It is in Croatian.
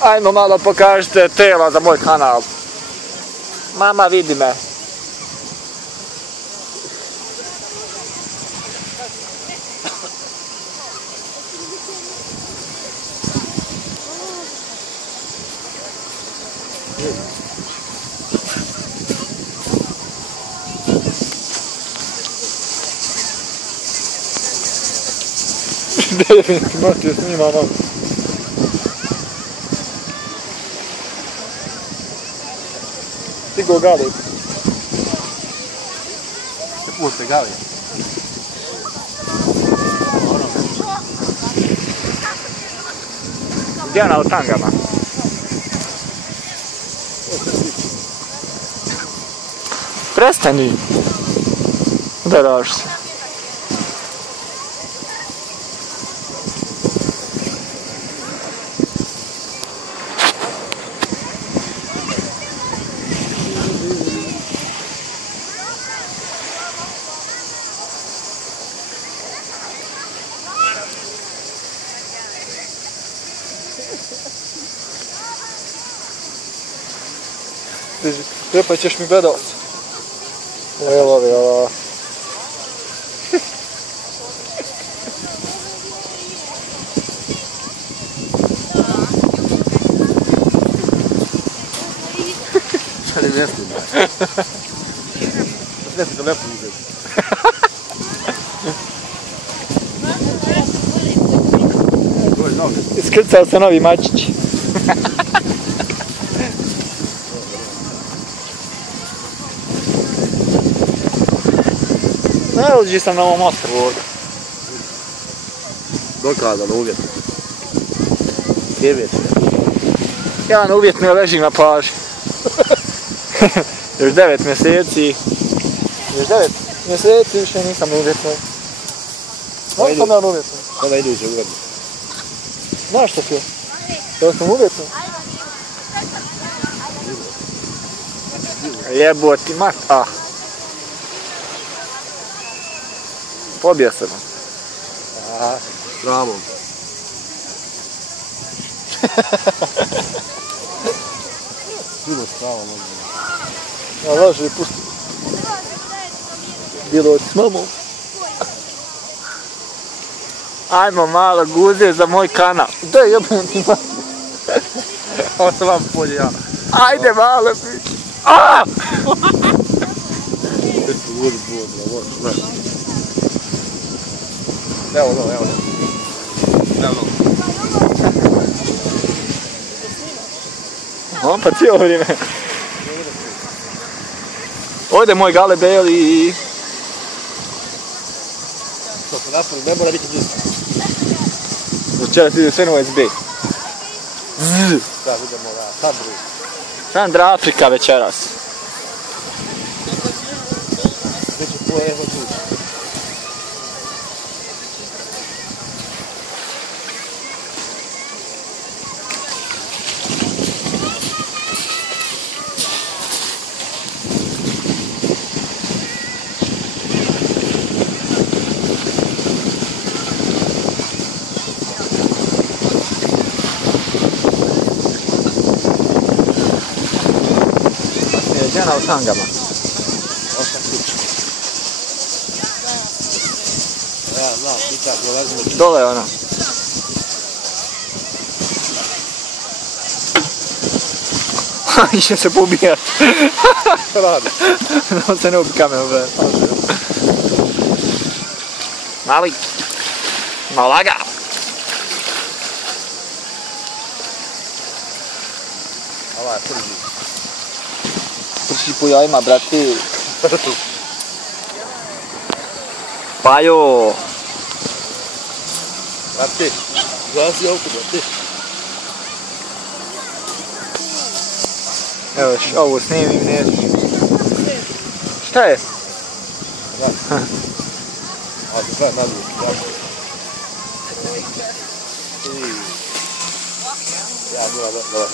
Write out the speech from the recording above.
Ajmo malo pokažite tela za moj kanal. Mama, vidi me. Definitivno, možete snima malo. Stigo gali. Puste gali. Gdje je ona u tangama? Prestani. Udaraš se. Trepat ćeš mi gledalce. Evo vi, ova. Šta ne mislim, da? Ne sam ga lepo uzeti. Iskrcao se novi mačić. Najluđi sam na ovom ostrvu ovdje. Dokazano, uvjetno. Uvjetno. Ja uvjetno ležim na plaži. Još 9 mjeseci. Još 9 mjeseci više nisam uvjetno. Znaš sam ja uvjetno? Sada iduće uvjetno. Znaš što ti je? Da sam uvjetno? Jebo ti mat, ah. Pobio sam. S ramom. Bilo s ramom. Ja laži, pusti. Bilo s mamom. Ajmo malo guze za moj kanal. Da jebam ti mat. Ovo se vam polje ja. Ajde malo ti. Aaaa! Evo no, evo no. Evo no. On pa cijelo vrijeme. Ovdje je moj gale beli. Što se nastavili, ne mora biti džista. Večeras ide sve na USB. Zzz. Da, vidimo da, Sandru. Sandra Afrika večeras. Gdje će tvoje evo tu? Žena u tangama. Osam kuća. Ja, znam, pita, dolazimo. Dole je ona. Iće se pobijat. Što radi? On se ne ubi kameru, bre. Mali. Malaga. Ova je prvi. Prši po jajima, brate. Pajo. Brate, zlazi ovdje, brate. Evo još ovo snimim, neću. Šta je? Da. A ti gledaj nadvijek, da. Ja, bila, da.